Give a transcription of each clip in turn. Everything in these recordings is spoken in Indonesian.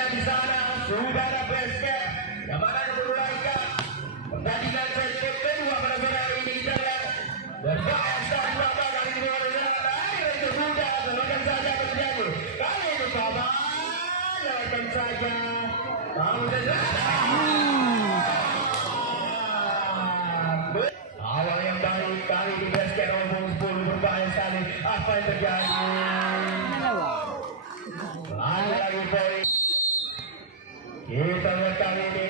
lihat di sana sudah ada basket yang mana memulaikan pertandingan set kedua pada sore hari ini. Kita lihat berbahaya sekali Baba kali ini itu mudah lewatkan saja terjadi kali ini Baba lewatkan saja kamu awal yang baik kali di basket nomor 10 berbahaya sekali. Apa yang terjadi? Lagi poin. Kita lihat kali ini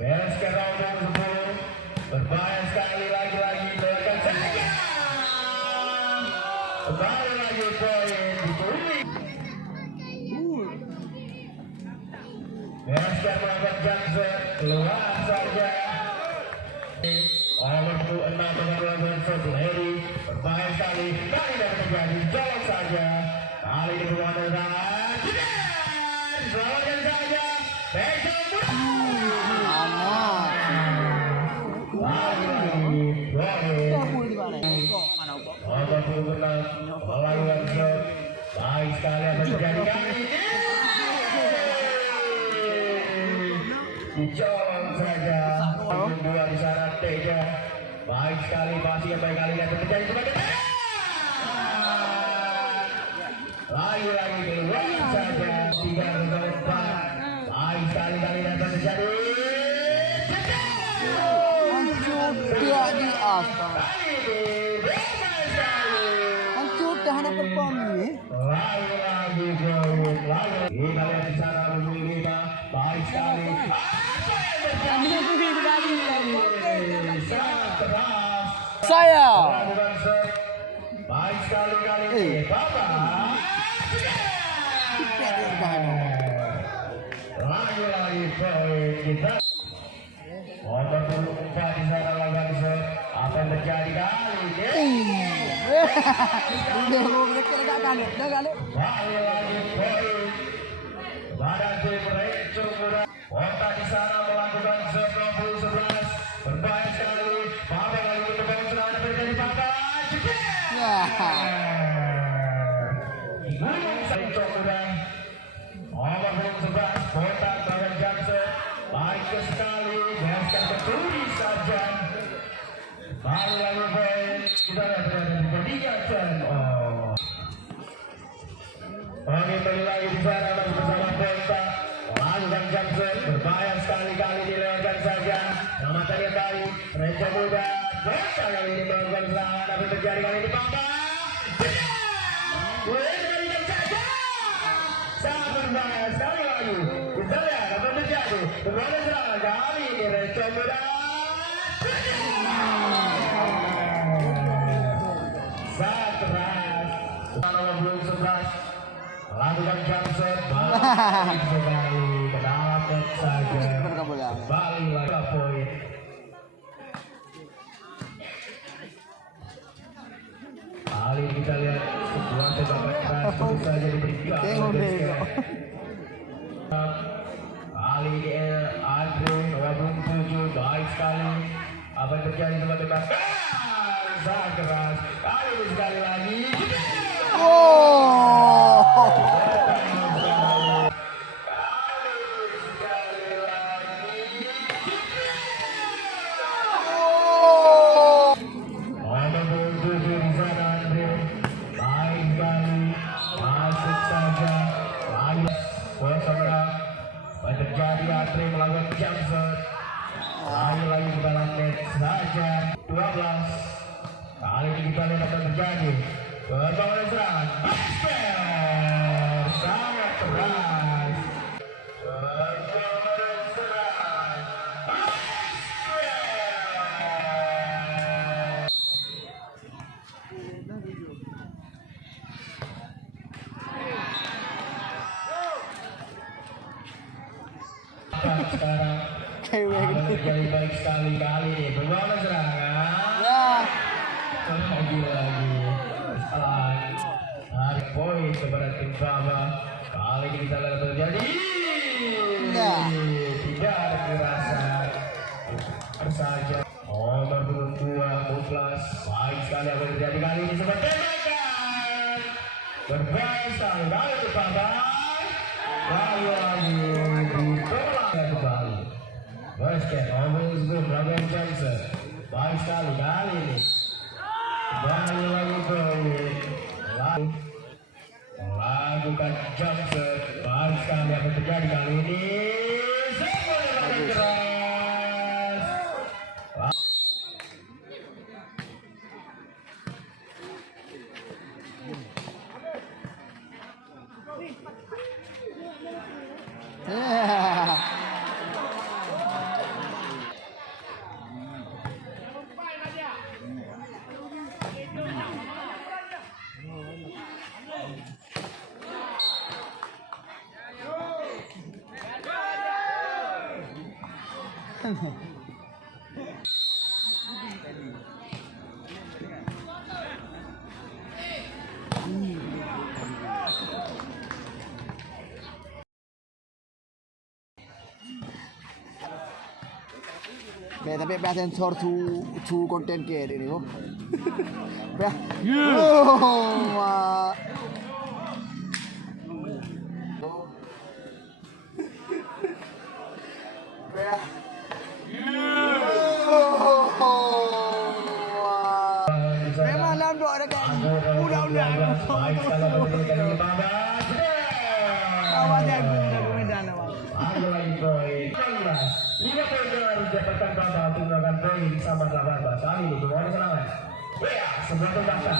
basket nomor 10 berbahaya sekali lagi-lagi lewatkan saja. Kembali lagi poin ditulis. Basket melakukan jumper keluar saja. Nomor 6 dengan melakukan first lady berbahaya sekali. Kali ini terjadi jauh saja. Kali ini berwarna merah. Selamatkan saja. Besok melakukan shot. Baik sekali apa terjadi kali ini. Dicolong saja. Dua di sana Teja. Baik sekali masih yang baik kali ini terjadi sebagai lagi-lagi keluar saja. 3-4. Baik sekali kali ini terjadi. Tidak di atas. Sudah ada perform ini. Lagi-lagi gol. Kita lihat di sana Lima. Baik sekali. Saya. Baik sekali kali ini. Baba. Lagi-lagi poin kita. Nomor 24 di sana lakukan shot. Apa yang terjadi kali ini? Lagi-lagi poin. Pada tim Rencur Muda. Kota di sana melakukan shot nomor 11. Berbahaya sekali. Baba kali ini kembali serangan terjadi Baba. Rencur Muda. Nomor 11. Kota Bagan Johnson. Baik sekali. Biaskan tertulis saja. Baru lagi poin. Kita lihat di peringatan. Oke, kembali lagi di sana masih bersama Kota. Lakukan Johnson. Berbahaya sekali kali dilewatkan saja. Nama tadi kali. Rencur Muda. Kota kali ini melakukan serangan. Apa terjadi kali ini Baba? Boleh kembalikan saja. Sangat berbahaya sekali lagi. Kita lihat apa terjadi. Berbahaya serangan kali ini Rencur Muda. Sangat keras. Nomor 11. Lakukan Johnson. Balik sekali. Dapat saja. Kembali lagi poin. Kali kita lihat sebuah tembakan keras tentu saja diberikan. Kali ini Andre nomor 7 baik sekali. Apa yang terjadi sama tembakan? Sangat keras. Kali ini sekali lagi. Terjadi Andre melakukan jump shot. Lagi ke dalam net saja. 12. Kali ini kita lihat apa terjadi. Berbangun serangan. Basket sangat keras. Berbangun serangan. Sekarang terjadi baik sekali kali ini. Berbangun serangan. Lagi-lagi tarik poin kepada tim Baba. Kali ini kita lihat terjadi. Tidak ada kekerasan. Saja. Nomor 22 Muklas. Baik sekali apa yang terjadi kali ini sempat tembakan. Berbahaya sekali kali itu Baba. sekali apa yang terjadi kali ini. Semua makin keras. Tapi sensor su konten ke ini kok. Oh, wah. Memang nanduk ada kan. Udah. Awas ya, medan awak. Ada lagi poin 5 poin yang harus didapatkan Bambang untuk melakukan poin sama 18. Kali ini gimana serangan? Ya, sebuah tembakan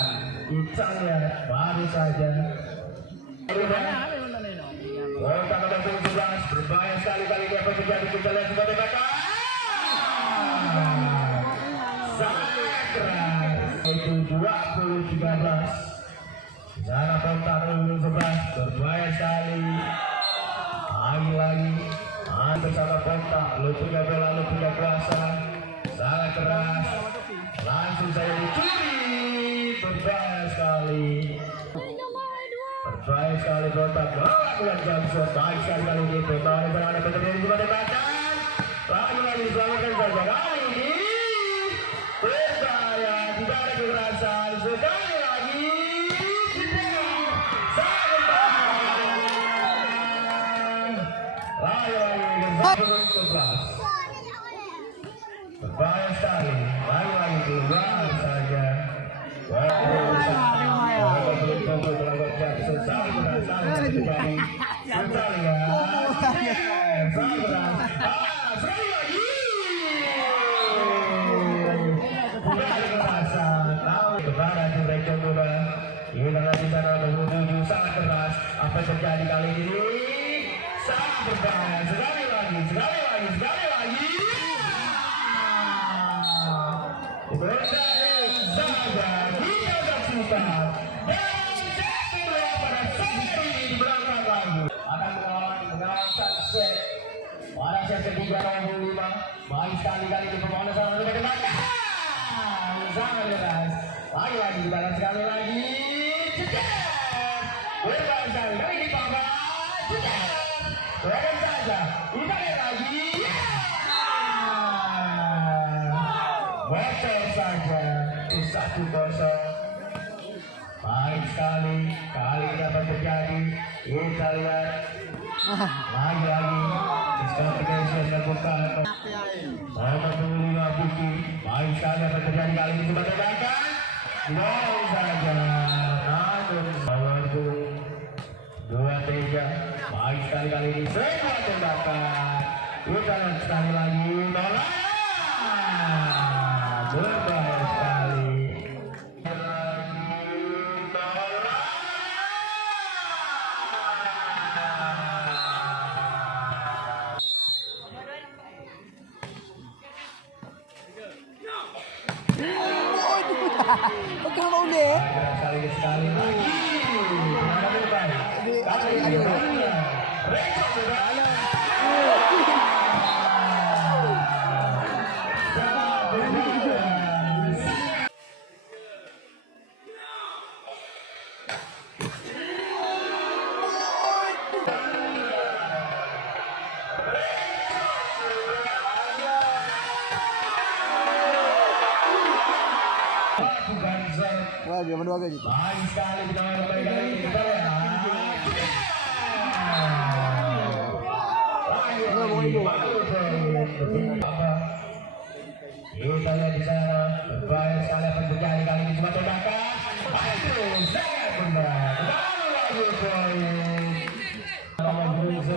Icangnya baru saja. Kontak pada poin 11 berbahaya sekali kali ini apa yang terjadi, kita lihat sebuah tembakan sangat keras, itu 20-13. Di sana kontak poin 11 berbahaya sekali. Lagi bersama kontak, lu punya bola, lu punya kuasa, sangat keras, langsung saja dicuri, berbahaya sekali kontak, melakukan jump shot, baik sekali kali ini, pembawa berada berdiri di tembakan, lagi diselamatkan saja kali ini, berbahaya, tidak ada kekerasan, sekali lagi, berbahaya sekali, lagi keluar saja. Sangat keras, apa yang terjadi kali ini? Sangat berbahaya, sekali lagi. Pada set ketiga 25, baik sekali kali ini permohonan sama dengan tembakan sangat keras, lagi dibalas sekali lagi, cepat, berbahaya sekali kali ini Bambang, cepat, keren saja, dibalik lagi, bocor saja, 1-0. Baik sekali, kali ini dapat terjadi, kita lihat lagi diskriminasi dilakukan nomor 25 Buki. Baik sekali apa terjadi kali ini, coba tembakan gol saja, namun nomor 23. Baik sekali kali ini, semua tembakan, kita lihat sekali lagi, bola berbahaya sekali. Kalau deh. Sekali lagi. Wah, gimana dua gaji? Baik sekali kita kembali kali ini, kita lihat. Kita lihat di sana, berbahaya sekali apa yang terjadi kali ini, cuma tembakan. Aduh, sangat benar. Lalu lagi poin. Nomor 21.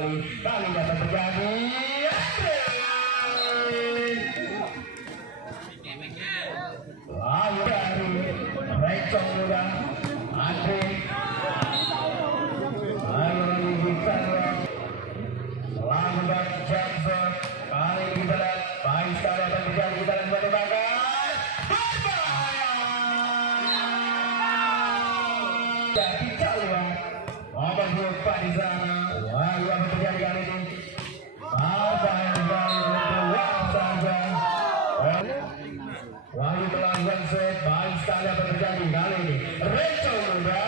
sekali. Kali dapat terjadi. Lalu dari Recong muda Andre. Lalu lagi kita lalu dari Johnson. Kali ini kita lihat baik sekali akan terjadi. Kita lihat bagaimana. Jadi calon nomor 4 di sana. Wah, apa terjadi kali ini? Apa yang terjadi? Saja. Wahyu melakukan set. Baik sekali apa terjadi kali ini? Rachel muda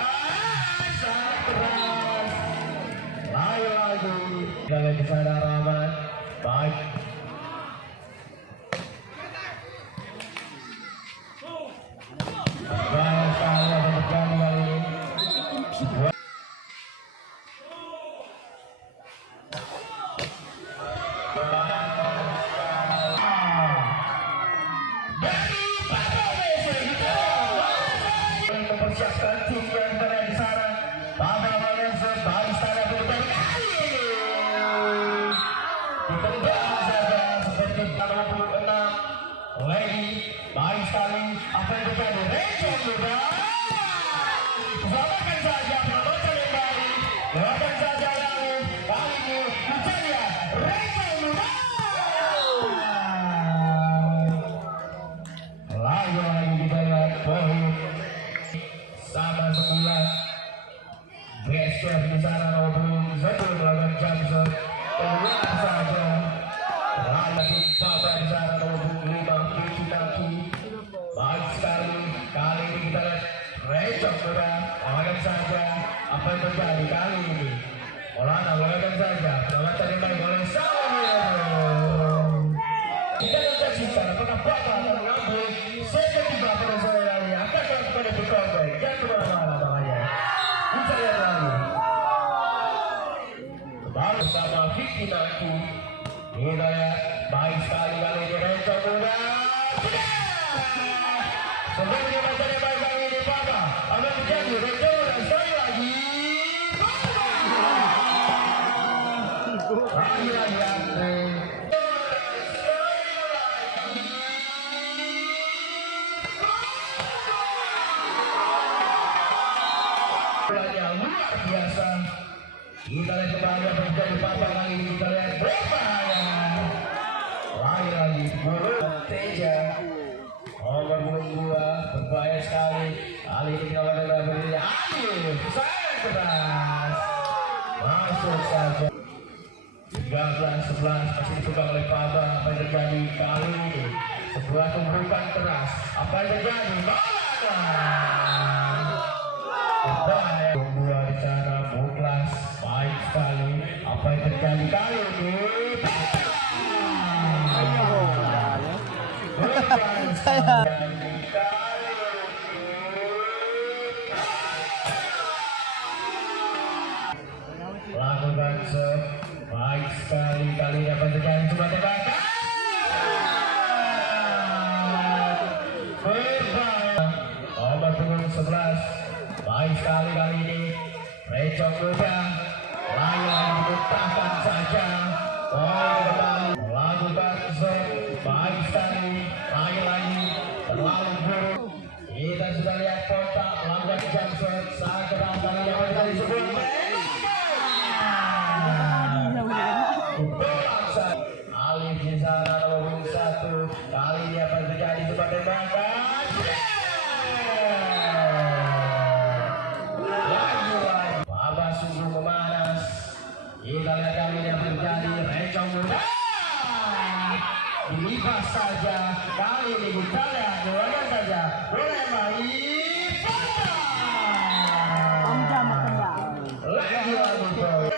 sangat keras. Lagi. Kita lihat di sana Rahman. Baik. Baik sekali apa terjadi kali ini? Mempersiapkan tim yang berada di sana. Pavel Valenser baik sekali berkali kali ini. Ditendang saja seperti 26. Lagi baik sekali apa yang terjadi? Rachel muda. Selamatkan saja penonton yang baru. Lewatkan saja lalu kali ini Italia Rachel muda. Lagi kita lihat poin sama 11. Gesture di sana nomor 1 melakukan Johnson. Keluar saja. Lalu Papa di sana nomor 5 Kiki. Baik sekali. Kali ini kita lihat Recok muda. Lakukan saja apa yang terjadi kali ini. Olana lakukan saja. Perawatan yang baik oleh Samuel. Kita lihat saksikan apakah Papa akan mengambil set ketiga pada sore hari. Apakah kepada Bukobe? Jangan kemana-mana namanya. Kita lihat lagi. Baru sama Vicky Naki. Kita lihat baik sekali kali ini Recok muda. Sebelum dia mencari baik kali ini Papa. Apa yang terjadi? Recok muda sekali lagi. Lagi. Luar biasa. Kita lihat kembali apa yang terjadi Papa kali ini. Kita lihat berbahaya. Lagi Guru Teja nomor 22 berbahaya sekali. Kali ini kita akan berdiri. Alif sangat keras. Masuk saja. 13-11 masih dipegang oleh Papa. Apa yang terjadi kali ini? Sebuah tumpukan keras. Apa yang terjadi? Berbahaya. Dua di sana Muklas baik sekali. Apa yang terjadi kali ini? Lakukan set baik sekali kali ini apa yang terjadi? Coba tembakan. Berbahaya. Nomor 11 baik sekali kali ini Recok muda layak dimuntahkan saja. Kembali melakukan set baik sekali lagi terlalu buruk. Kita sudah lihat kontak melakukan Johnson saat keras kali yang terjadi sebuah Alif di sana nomor 1 kali ini apa yang terjadi? Coba tembakan. Papa sungguh memanas. Kita lihat kali ini yang terjadi. Recok muda dilipas saja. Kali ini kita lihat doanya saja. Boleh main Papa. Lagi bro.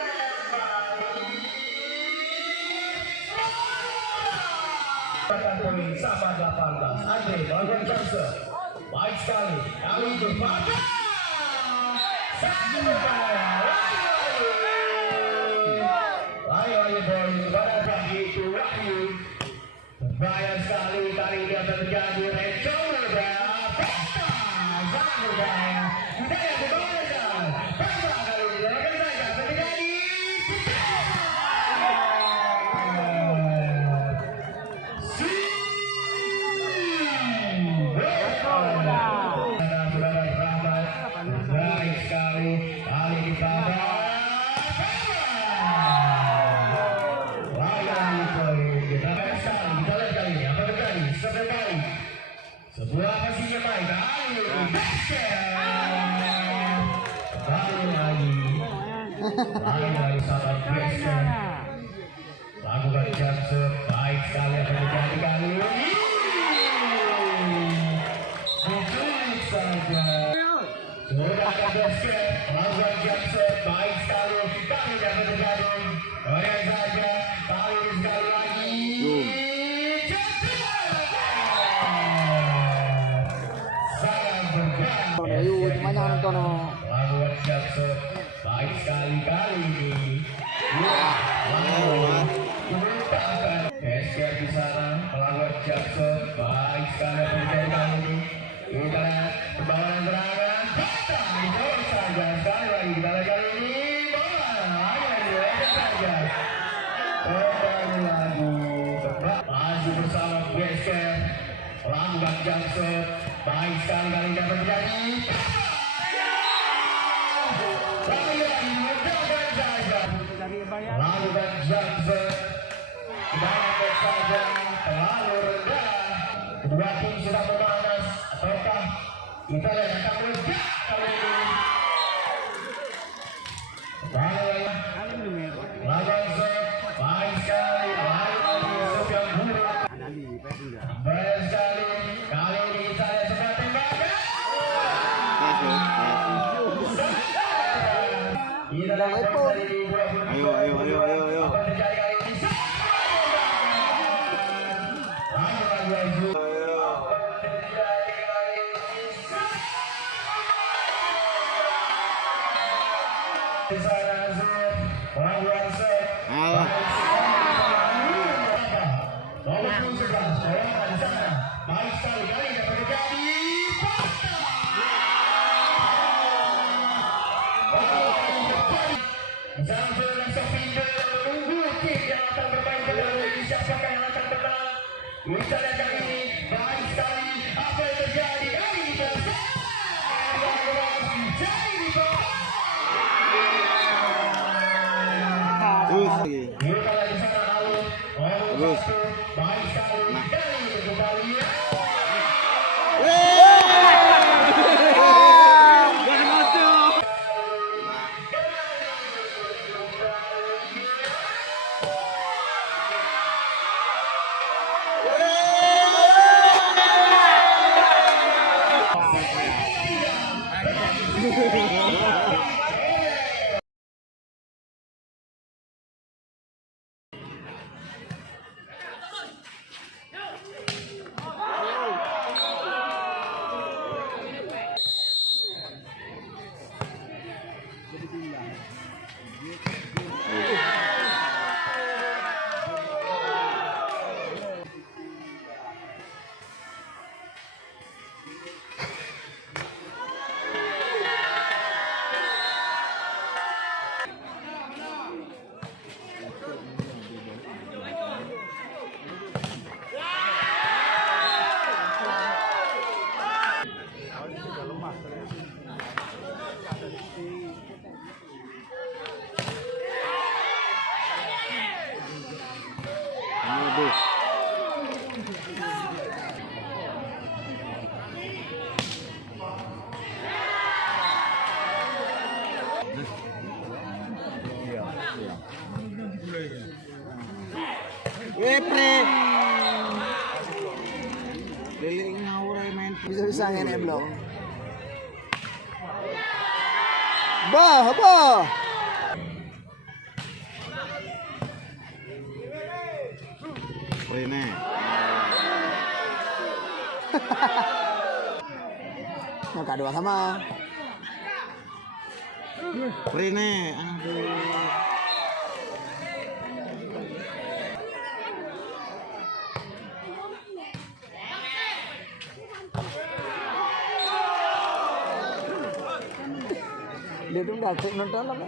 Poin sama 18. Andre melakukan Johnson. Baik sekali. Kali ini Papa. Sangat berbahaya. Lagi poin kepada Wahyu itu Wahyu. Berbahaya sekali kali ini akan terjadi. Recok muda. Papa. Sangat berbahaya. Kita lihat berbahaya. Papa kali ini akan saja terjadi. Lagi sahabat Grace. Lakukan jump baik sekali apa yang terjadi kali ini. Betul saja. Sudah ada basket. Lakukan jump baik sekali. Kali ini apa terjadi? Korea saja. Kali ini sekali lagi. Sangat berbahaya. Ayo, gimana nonton? Lakukan jump baik sekali kali ini. Basket di sana melakukan jump baik sekali terjadi kali ini. Kita lihat pembangunan serangan. Betul saja sekali lagi kita lihat kali ini bola hanya dilepas saja. Kembali lagi masih bersama basket melakukan jump baik sekali kali ini dapat terjadi. Lakukan jump dalam saja terlalu rendah. Kedua tim sudah memanas. Ataukah kita lihat akan meledak kali ini. Lakukan shot baik sekali. Baik lagi shot yang buruk. Baik sekali. Kali ini kita lihat sebuah tembakan. Kita lihat dari 20. Ayo. Apa terjadi kali ini? Kita lihat kali ini baik sekali apa yang terjadi kali ini kita lihat di sana lalu baik sekali kali ini kembali. Bisa-bisa ngenek blok. Bah. Rene. Nah, dua sama. Rene. Dia tuh nggak nonton apa?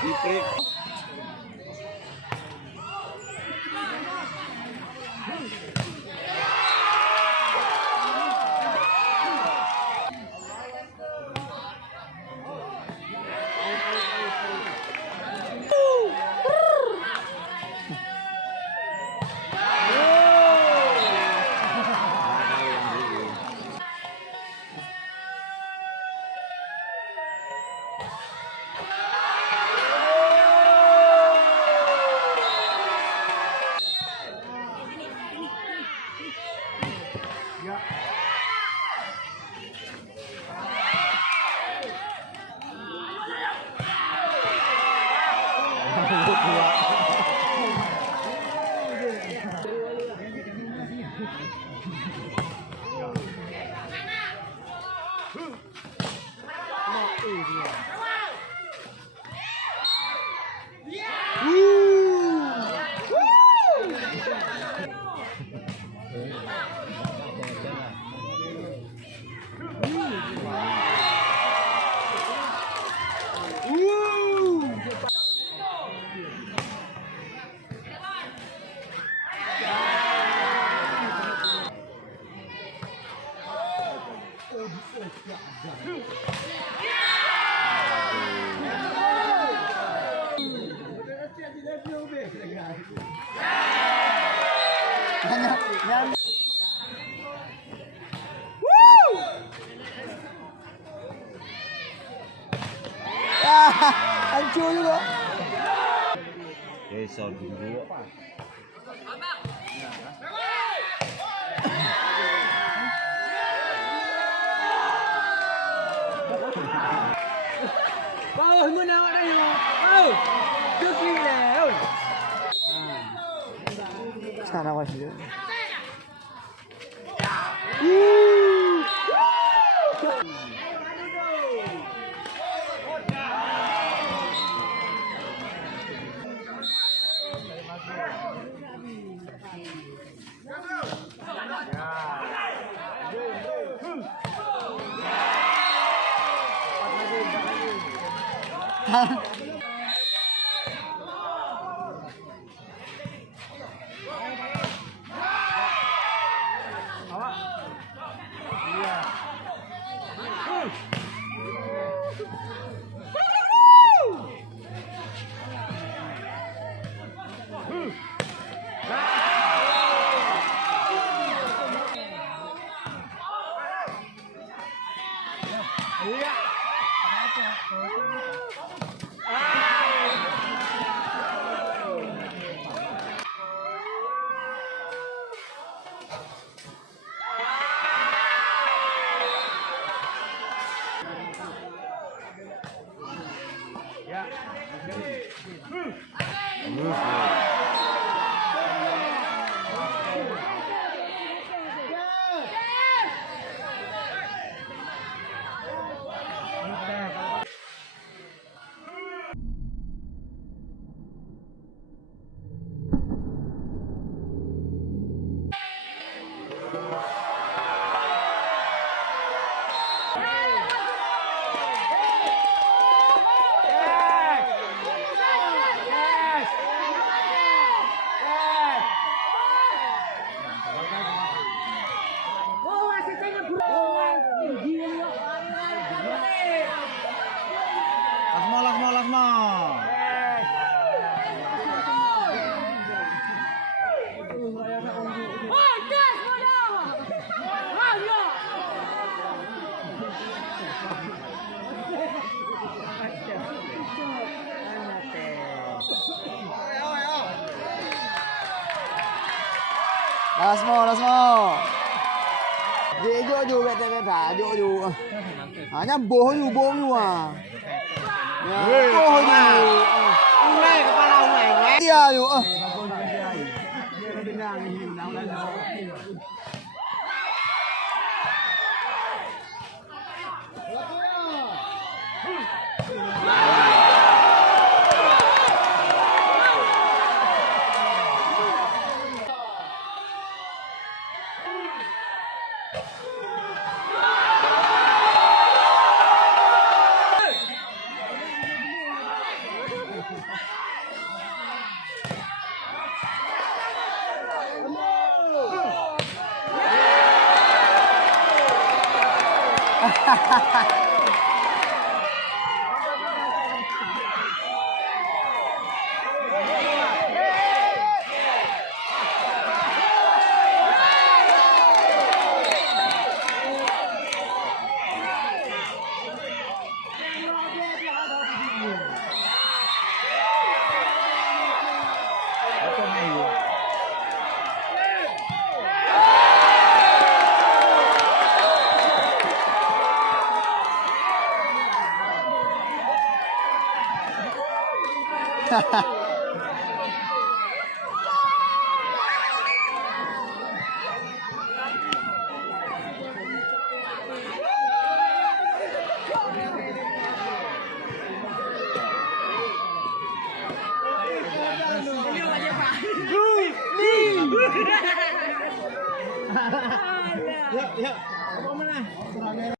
Diprik. Hancur juga. Sound dulu. Bawah mana ada yo? Oh, cuci leh. Sana was dia. Lasmo. Dễ dụ vậy để thả dụ. Nhắm bố you à. Bố you. Ule kepala ule. Iya you. Ya, apa mana?